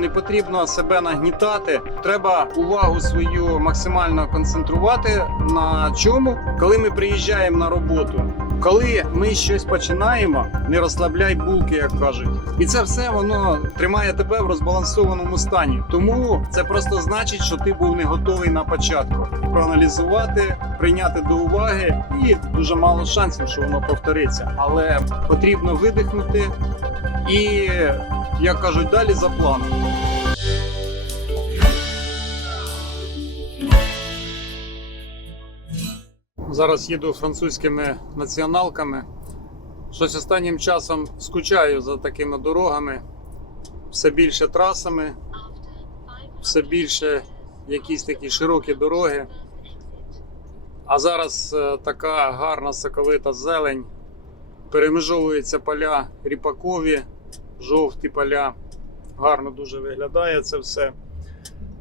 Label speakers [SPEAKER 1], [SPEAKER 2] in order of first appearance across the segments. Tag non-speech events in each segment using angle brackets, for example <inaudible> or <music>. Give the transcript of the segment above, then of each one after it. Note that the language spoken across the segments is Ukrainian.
[SPEAKER 1] Не потрібно себе нагнітати. Треба увагу свою максимально концентрувати на чому, коли ми приїжджаємо на роботу. Коли ми щось починаємо, не розслабляй булки, як кажуть, і це все воно тримає тебе в розбалансованому стані. Тому це просто значить, що ти був не готовий на початку. Проаналізувати, прийняти до уваги, і дуже мало шансів, що воно повториться. Але потрібно видихнути і, як кажуть, далі за планом. Зараз їду французькими націоналками. Щось останнім часом скучаю за такими дорогами. Все більше трасами, все більше якісь такі широкі дороги. А зараз е, така гарна соковита зелень. Перемежовуються поля ріпакові, жовті поля. Гарно дуже виглядає це все.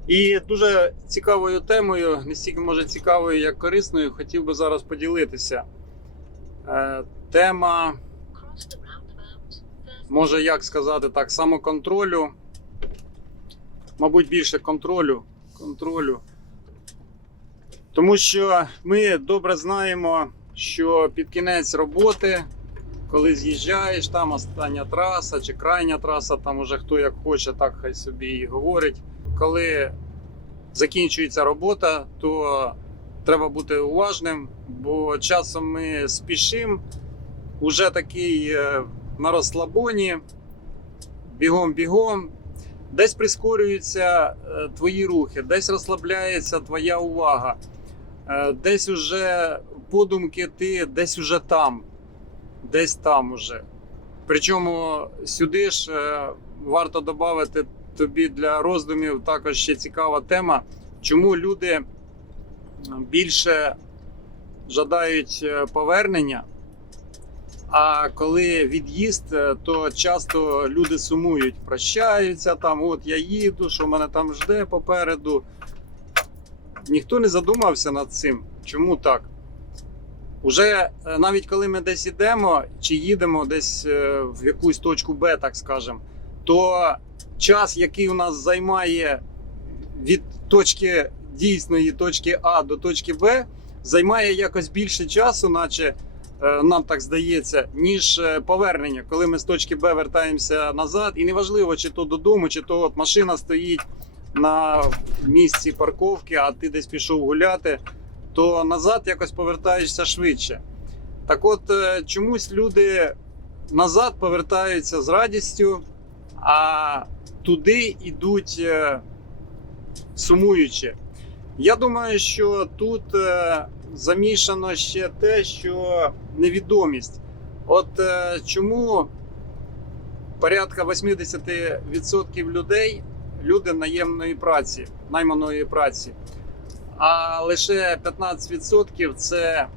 [SPEAKER 1] І дуже цікавою темою, не стільки може цікавою, як корисною, хотів би зараз поділитися. Е, тема, може як сказати так, самоконтролю. Мабуть, більше контролю. контролю. Тому що ми добре знаємо, що під кінець роботи, коли з'їжджаєш, там остання траса чи крайня траса, там уже хто як хоче, так хай собі і говорить. Коли закінчується робота, то треба бути уважним, бо часом ми спішимо, уже такий е, на розслабоні, бігом-бігом. Десь прискорюються е, твої рухи, десь розслабляється твоя увага, е, десь уже подумки ти десь уже там, десь там уже. Причому сюди ж варто додати тобі для роздумів також ще цікава тема, чому люди більше жадають е, повернення. А коли від'їзд, е, то часто люди сумують, прощаються там. От я їду, що мене там жде попереду. Ніхто не задумався над цим. Чому так? Уже е, навіть коли ми десь йдемо чи їдемо десь в якусь точку Б, так скажемо, то час, який у нас займає від точки дійсної точки А до точки Б, займає якось більше часу, наче е, нам так здається, ніж е, повернення, коли ми з точки Б вертаємося назад. І неважливо, чи то додому, чи то от машина стоїть на місці парковки, а ти десь пішов гуляти, то назад якось повертаєшся швидше. Так от, е, чомусь люди назад повертаються з радістю, а туди йдуть е, сумуючи. Я думаю, що тут е, замішано ще те, що невідомість. От е, чому порядка 80% людей люди наємної праці, найманої праці, а лише 15% це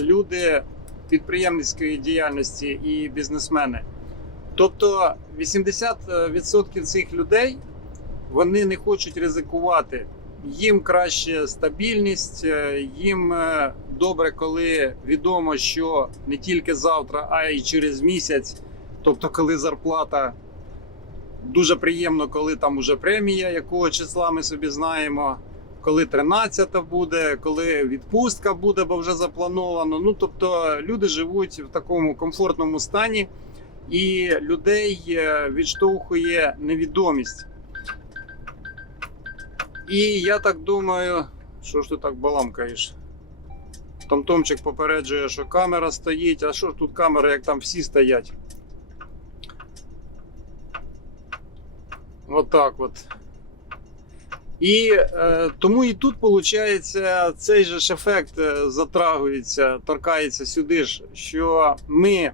[SPEAKER 1] люди підприємницької діяльності і бізнесмени. Тобто 80% цих людей вони не хочуть ризикувати. Їм краще стабільність, е, їм е, добре, коли відомо, що не тільки завтра, а й через місяць, тобто коли зарплата. Дуже приємно, коли там уже премія, якого числа ми собі знаємо, коли 13 буде, коли відпустка буде, бо вже заплановано. Ну тобто люди живуть в такому комфортному стані, і людей е, відштовхує невідомість. І я так думаю, що ж ти так баламкаєш? Томтомчик попереджує, що камера стоїть, а що ж тут камера, як там всі стоять? Отак от. І е, тому і тут, виходить, цей же ж ефект е, затрагується, торкається сюди ж, що ми,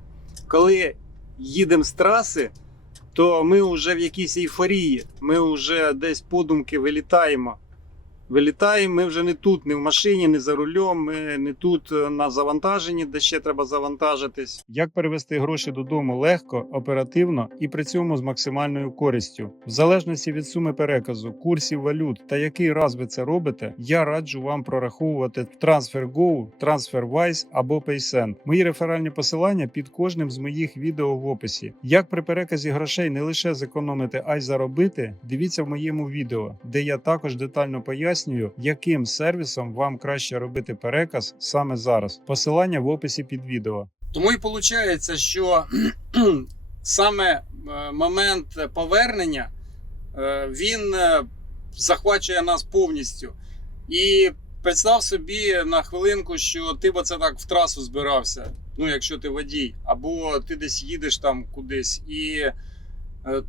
[SPEAKER 1] коли їдемо з траси, то ми вже в якійсь ейфорії, ми вже десь подумки вилітаємо. Вилітаємо, ми вже не тут, не в машині, не за рулем, ми не тут е, на завантаженні, де ще треба завантажитись. Як перевести гроші додому легко, оперативно і при цьому з максимальною користю. В залежності від суми переказу, курсів валют та який раз ви це робите, я раджу вам прораховувати TransferGo, TransferWise або PaySend. Мої реферальні посилання під кожним з моїх відео в описі. Як при переказі грошей не лише зекономити, а й заробити, дивіться в моєму відео, де я також детально пояснюю, яким сервісом вам краще робити переказ саме зараз. Посилання в описі під відео. Тому і виходить, що <clears throat> саме е, момент повернення е, він е, захвачує нас повністю. І представ собі на хвилинку, що ти б це так в трасу збирався. Ну, якщо ти водій, або ти десь їдеш там кудись, і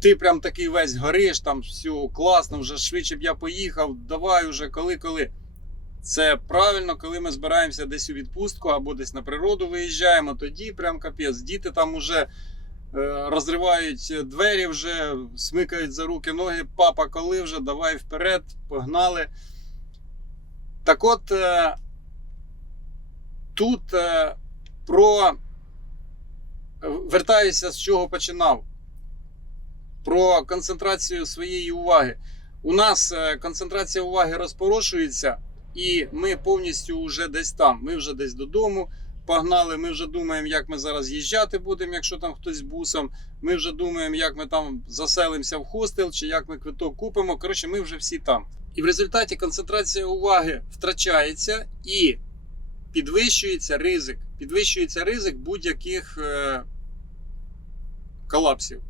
[SPEAKER 1] ти прям такий весь гориш, там все класно, вже швидше б я поїхав, давай уже коли-коли. Це правильно, коли ми збираємося десь у відпустку або десь на природу виїжджаємо, тоді прям капець. Діти там уже е, розривають двері, вже смикають за руки ноги. Папа, коли вже, давай вперед, погнали. Так от е, тут е, про вертаюся з чого починав. Про концентрацію своєї уваги. У нас е, концентрація уваги розпорошується, і ми повністю вже десь там. Ми вже десь додому погнали. Ми вже думаємо, як ми зараз їжджати будемо, якщо там хтось бусом. Ми вже думаємо, як ми там заселимося в хостел, чи як ми квиток купимо. Коротше, ми вже всі там. І в результаті концентрація уваги втрачається і підвищується ризик. Підвищується ризик будь-яких е, колапсів.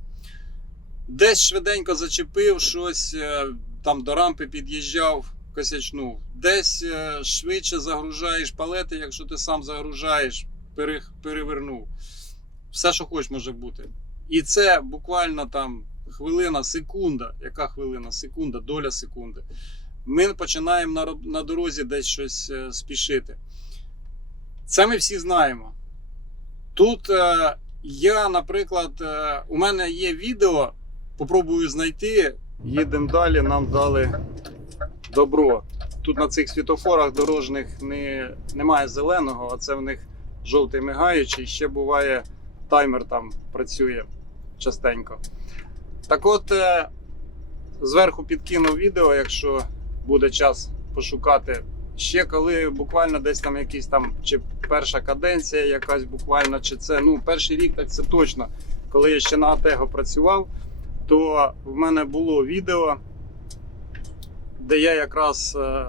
[SPEAKER 1] Десь швиденько зачепив щось, е, там до рампи під'їжджав, косячнув. Десь е, швидше загружаєш палети, якщо ти сам загружаєш, перевернув. Все, що хоч може бути. І це буквально там хвилина, секунда. Яка хвилина? Секунда, доля секунди. Ми починаємо на, на дорозі десь щось е, спішити. Це ми всі знаємо. Тут е, я, наприклад, е, у мене є відео, попробую знайти. Їдемо далі, нам дали добро. Тут на цих світофорах дорожніх не, немає зеленого, а це в них жовтий мигаючий. Ще буває таймер там працює частенько. Так от, е, зверху підкинув відео, якщо буде час пошукати. Ще коли буквально десь там якісь там, чи перша каденція, якась буквально, чи це ну перший рік, так це точно. Коли я ще на Атего працював, то в мене було відео, де я якраз е,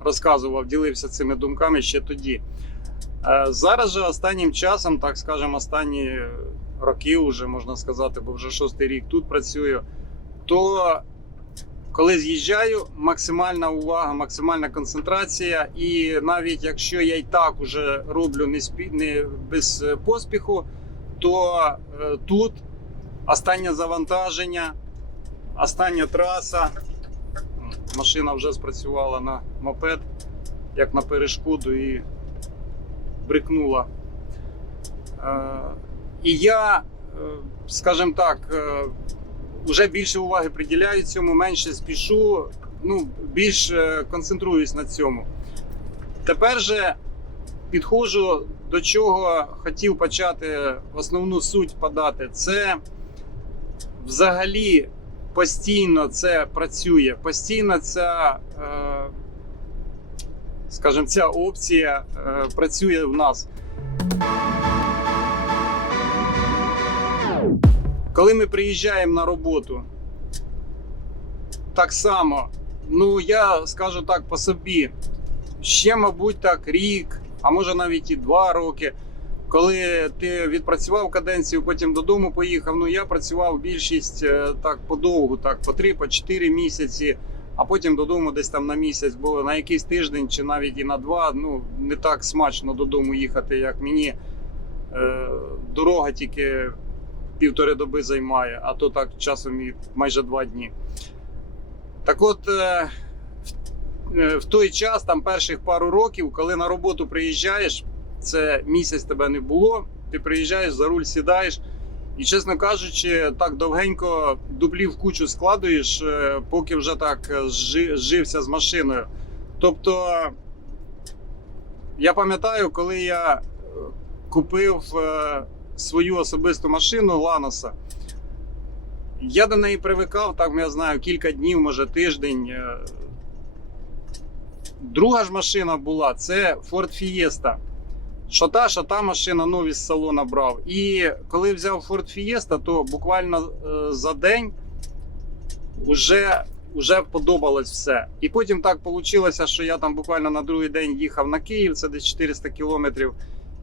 [SPEAKER 1] розказував, ділився цими думками ще тоді. Е, Зараз же останнім часом, так скажемо, останні роки, вже можна сказати, бо вже шостий рік тут працюю, то коли з'їжджаю, максимальна увага, максимальна концентрація. І навіть якщо я і так уже роблю не, спі... не без е, поспіху, то тут останнє завантаження, остання траса. Машина вже спрацювала на мопед, як на перешкоду і брикнула. Е, і я, е, скажімо так, е, вже більше уваги приділяю цьому, менше спішу, ну, більш е, концентруюсь на цьому. Тепер же підходжу до чого хотів почати основну суть подати. Це взагалі постійно це працює, постійно ця, е, скажімо, ця опція е, працює в нас. Коли ми приїжджаємо на роботу, так само, ну я скажу так по собі, ще, мабуть, так рік, а може навіть і два роки. Коли ти відпрацював каденцію, потім додому поїхав. Ну я працював більшість е, так подовгу, так по три, по чотири місяці, а потім додому десь там на місяць, бо на якийсь тиждень чи навіть і на два. Ну не так смачно додому їхати, як мені. Е, дорога тільки півтори доби займає, а то так часом і майже два дні. Так от, е, в- е, той час, там перших пару років, коли на роботу приїжджаєш, це місяць тебе не було, ти приїжджаєш, за руль сідаєш. І, чесно кажучи, так довгенько дублі в кучу складуєш, е, поки вже так е, зжився з машиною. Тобто, я пам'ятаю, коли я е, купив свою особисту машину Ланоса, я до неї привикав, так я знаю, кілька днів, може тиждень. Друга ж машина була це Ford Fiesta. Що та, що та машина нові з салона брав. І коли взяв Ford Fiesta, то буквально е, за день вже, вже подобалось все. І потім так вийшло, що я там буквально на другий день їхав на Київ, це десь 400 кілометрів.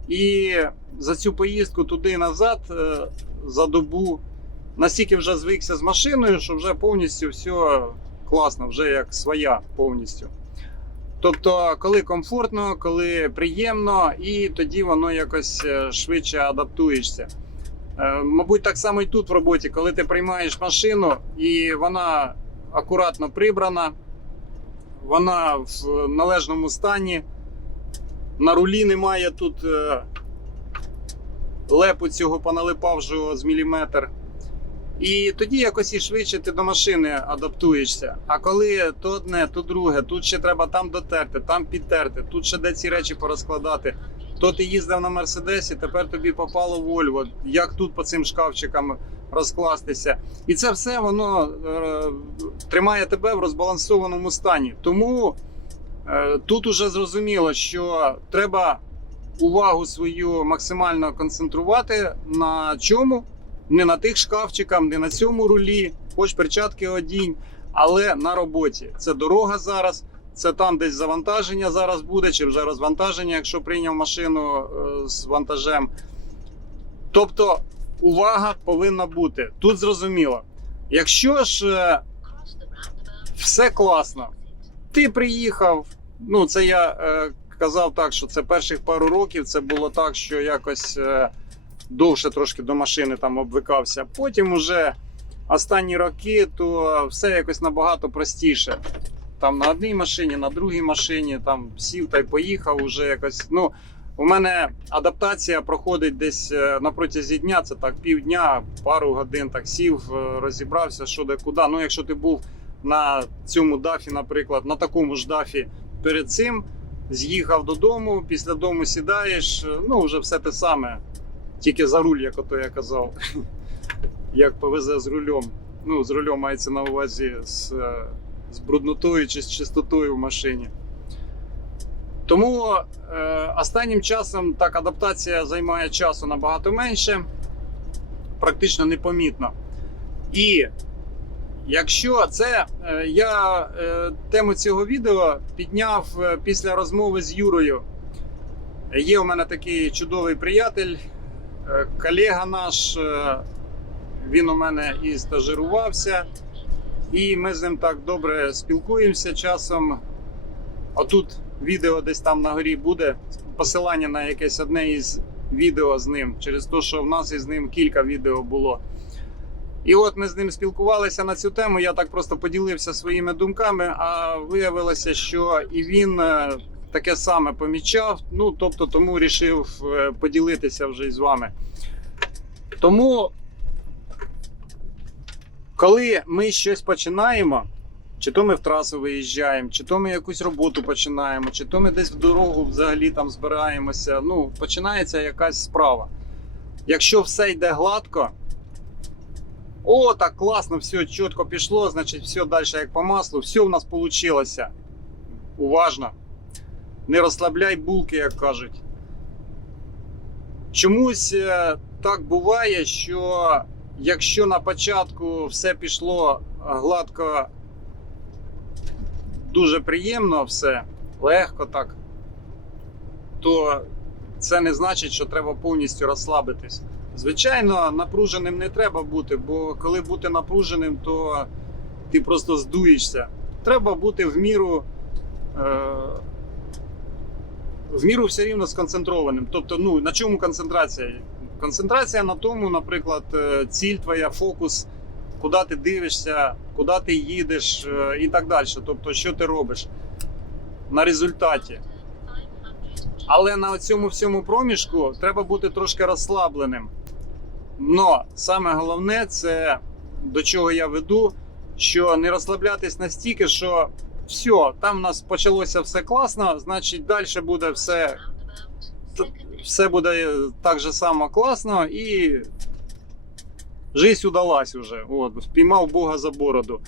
[SPEAKER 1] І за цю поїздку туди назад е, за добу настільки вже звикся з машиною, що вже повністю все класно, вже як своя повністю. Тобто, коли комфортно, коли приємно, і тоді воно якось е, швидше адаптуєшся. Е, Мабуть, так само і тут в роботі, коли ти приймаєш машину і вона акуратно прибрана, вона в належному стані, на рулі немає тут е, лепу цього поналипавшого з міліметр. І тоді якось і швидше ти до машини адаптуєшся. А коли то одне, то друге, тут ще треба там дотерти, там підтерти, тут ще де ці речі порозкладати. То ти їздив на Мерседесі, тепер тобі попало Вольво. Як тут по цим шкафчикам розкластися? І це все воно е, тримає тебе в розбалансованому стані. Тому е, тут уже зрозуміло, що треба увагу свою максимально концентрувати на чому? Не на тих шкафчиках, не на цьому рулі, хоч перчатки одінь, але на роботі. Це дорога зараз, це там десь завантаження зараз буде, чи вже розвантаження, якщо прийняв машину е, з вантажем. Тобто увага повинна бути. Тут зрозуміло. Якщо ж е, все класно, ти приїхав. Ну, це я е, казав так, що це перших пару років це було так, що якось довше трошки до машини там обвикався. Потім уже останні роки, то все якось набагато простіше. Там на одній машині, на другій машині, там сів та й поїхав уже якось. Ну, у мене адаптація проходить десь е, на протязі дня, це так півдня, пару годин так сів, е, розібрався, що де куди. Ну, якщо ти був на цьому дафі, наприклад, на такому ж дафі перед цим, з'їхав додому, після дому сідаєш, е, ну вже все те саме. Тільки за руль, як ото я казав. Як повезе з рулем. Ну, з рулем мається на увазі з, е, з бруднотою чи з чистотою в машині. Тому е, останнім часом так адаптація займає часу набагато менше, практично непомітно. І якщо це е, я е, тему цього відео підняв е, після розмови з Юрою. Є у мене такий чудовий приятель, колега наш. е, Він у мене і стажирувався, і ми з ним так добре спілкуємося часом. Отут відео десь там на горі буде посилання на якесь одне із відео з ним, через те, що в нас із ним кілька відео було. І от ми з ним спілкувалися на цю тему. Я так просто поділився своїми думками, а виявилося, що і він е, таке саме помічав. Ну, тобто, тому вирішив е, поділитися вже із вами. Тому, коли ми щось починаємо, чи то ми в трасу виїжджаємо, чи то ми якусь роботу починаємо, чи то ми десь в дорогу взагалі там збираємося. Ну, починається якась справа. Якщо все йде гладко, о, так класно, все чітко пішло, значить, все далі як по маслу, все в нас вийшло. Уважно. Не розслабляй булки, як кажуть. Чомусь е, так буває, що якщо на початку все пішло гладко, дуже приємно все, легко так, то це не значить, що треба повністю розслабитись. Звичайно, напруженим не треба бути, бо коли бути напруженим, то ти просто здуєшся. Треба бути в міру. Е- в міру все рівно сконцентрованим. Тобто, ну на чому концентрація? Концентрація на тому, наприклад, е, ціль твоя, фокус, куди ти дивишся, куди ти їдеш е, і так далі. Тобто, що ти робиш на результаті. Але на цьому всьому проміжку треба бути трошки розслабленим. Но саме головне це до чого я веду, що не розслаблятись настільки, що все, там у нас почалося все класно, значить далі буде все, все буде так же само класно і жизнь удалась уже. От, спіймав Бога за бороду.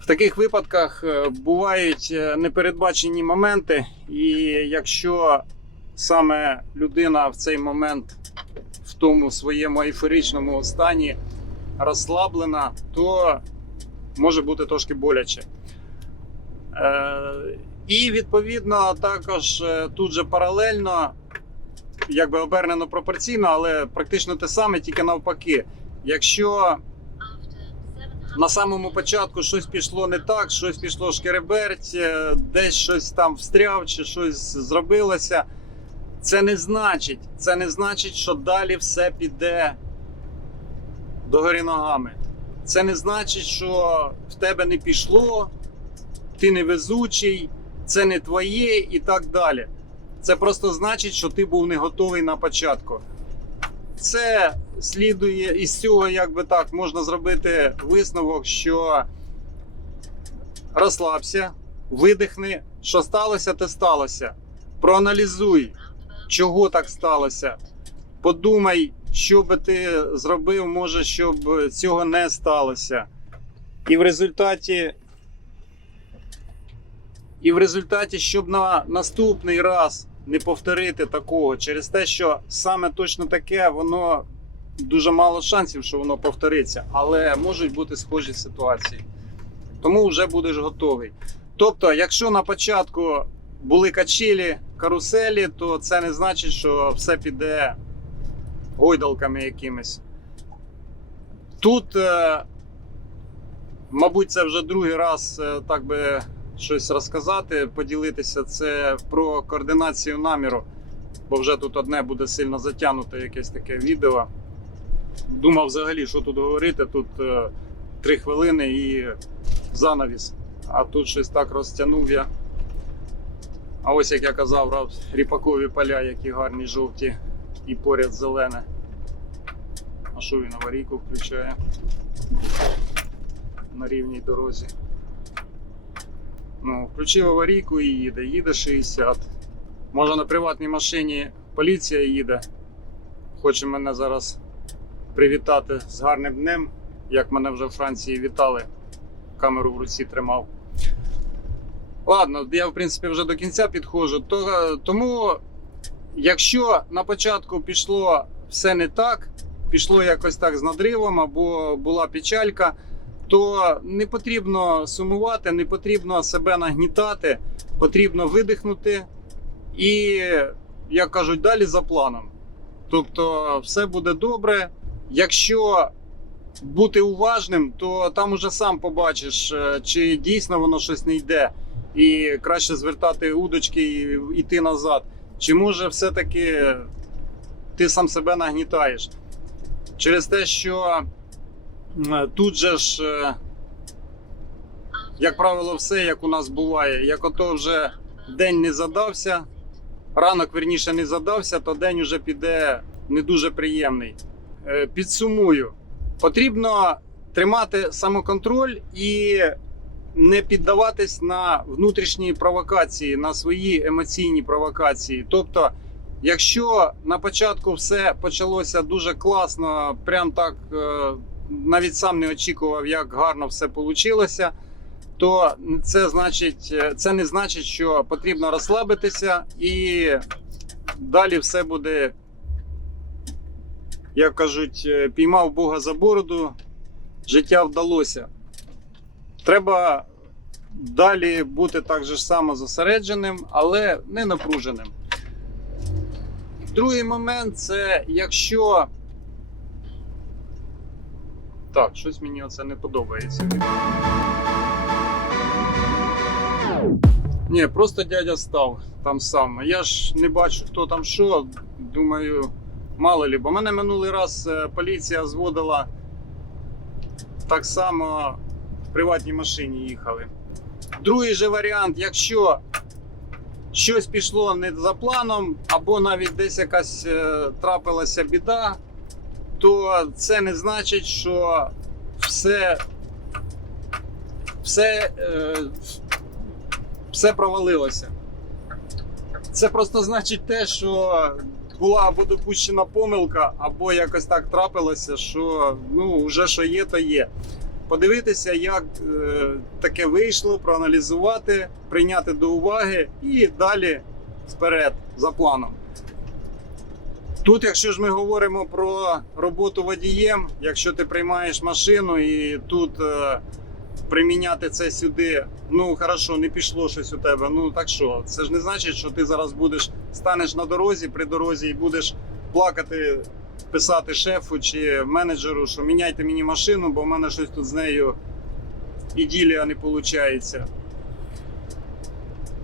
[SPEAKER 1] В таких випадках е, бувають е, непередбачені моменти, і якщо саме людина в цей момент в тому своєму ейфоричному стані розслаблена, то може бути трошки боляче. Е, і відповідно також е, тут же паралельно, якби обернено пропорційно, але практично те саме, тільки навпаки. Якщо на самому початку щось пішло не так, щось пішло шкереберть, е, десь щось там встряв чи щось зробилося. Це не значить, це не значить, що далі все піде догорі ногами. Це не значить, що в тебе не пішло, ти невезучий, це не твоє і так далі. Це просто значить, що ти був не готовий на початку. Це слідує із цього, як би так, можна зробити висновок, що розслабся, видихни, що сталося, те сталося. Проаналізуй, чого так сталося. Подумай, що би ти зробив, може, щоб цього не сталося. І в результаті. І в результаті, щоб на наступний раз не повторити такого, через те, що саме точно таке, воно дуже мало шансів, що воно повториться, але можуть бути схожі ситуації. Тому вже будеш готовий. Тобто, якщо на початку були качелі, каруселі, то це не значить, що все піде гойдалками якимись. Тут, е, мабуть, це вже другий раз, е, так би щось розказати, поділитися це про координацію наміру, бо вже тут одне буде сильно затягнуте якесь таке відео. Думав взагалі, що тут говорити. Тут е, три хвилини і занавіс. А тут щось так розтягнув я. А ось як я казав, ріпакові поля, які гарні жовті і поряд зелене. А що він аварійку включає на рівній дорозі. Ну, включив аварійку і їде. Їде 60. Може на приватній машині поліція їде. Хоче мене зараз привітати з гарним днем, як мене вже в Франції вітали. Камеру в руці тримав. Ладно, я в принципі вже до кінця підходжу. То, тому, якщо на початку пішло все не так, пішло якось так з надривом або була печалька, то не потрібно сумувати, не потрібно себе нагнітати, потрібно видихнути і, як кажуть, далі за планом. Тобто, все буде добре. Якщо бути уважним, то там уже сам побачиш, е, чи дійсно воно щось не йде, і краще звертати удочки і йти назад. Чи може все-таки ти сам себе нагнітаєш? Через те, що тут же ж, е, як правило, все як у нас буває. Як ото вже день не задався, ранок верніше не задався, то день уже піде не дуже приємний. Е, Підсумую, потрібно тримати самоконтроль і не піддаватись на внутрішні провокації, на свої емоційні провокації. Тобто, якщо на початку все почалося дуже класно, прям так е, навіть сам не очікував, як гарно все вийшло, то це значить, е, це не значить, що потрібно розслабитися і далі все буде як кажуть, е, піймав Бога за бороду, життя вдалося. Треба далі бути так же само зосередженим, але не напруженим. Другий момент це якщо. Так, щось мені оце не подобається. Ні, просто дядя став там сам. Я ж не бачу, хто там що. Думаю, мало лі, бо мене минулий раз е, поліція зводила так само в приватній машині їхали. Другий же варіант, якщо щось пішло не за планом, або навіть десь якась е, трапилася біда, то це не значить, що все все, е, все провалилося. Це просто значить те, що була або допущена помилка, або якось так трапилося, що ну, вже що є, то є. Подивитися, як е, таке вийшло, проаналізувати, прийняти до уваги і далі вперед за планом. Тут, якщо ж ми говоримо про роботу водієм, якщо ти приймаєш машину і тут е, приміняти це сюди, ну хорошо, не пішло щось у тебе. Ну так що, це ж не значить, що ти зараз будеш станеш на дорозі при дорозі і будеш плакати, писати шефу чи менеджеру, що міняйте мені машину, бо в мене щось тут з нею іділія не виходить.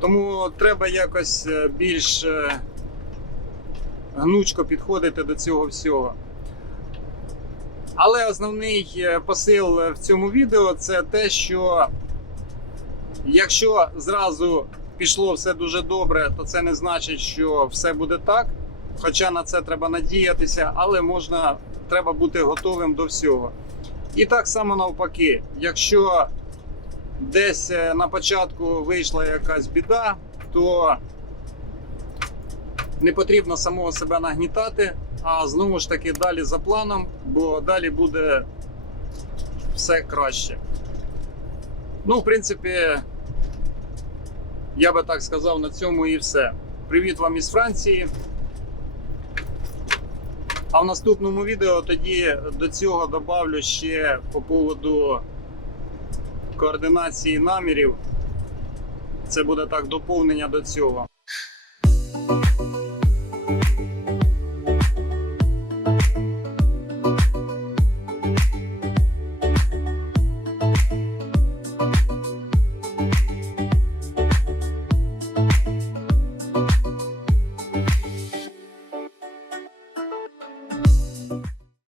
[SPEAKER 1] Тому треба якось е, більш е, гнучко підходити до цього всього. Але основний е, посил в цьому відео це те, що якщо зразу пішло все дуже добре, то це не значить, що все буде так. Хоча на це треба надіятися, але можна, треба бути готовим до всього. І так само навпаки, якщо десь е, на початку вийшла якась біда, то не потрібно самого себе нагнітати, а знову ж таки далі за планом, бо далі буде все краще. Ну, в принципі, я би так сказав, на цьому і все. Привіт вам із Франції. А в наступному відео тоді до цього добавлю ще по поводу координації намірів. Це буде так доповнення до цього.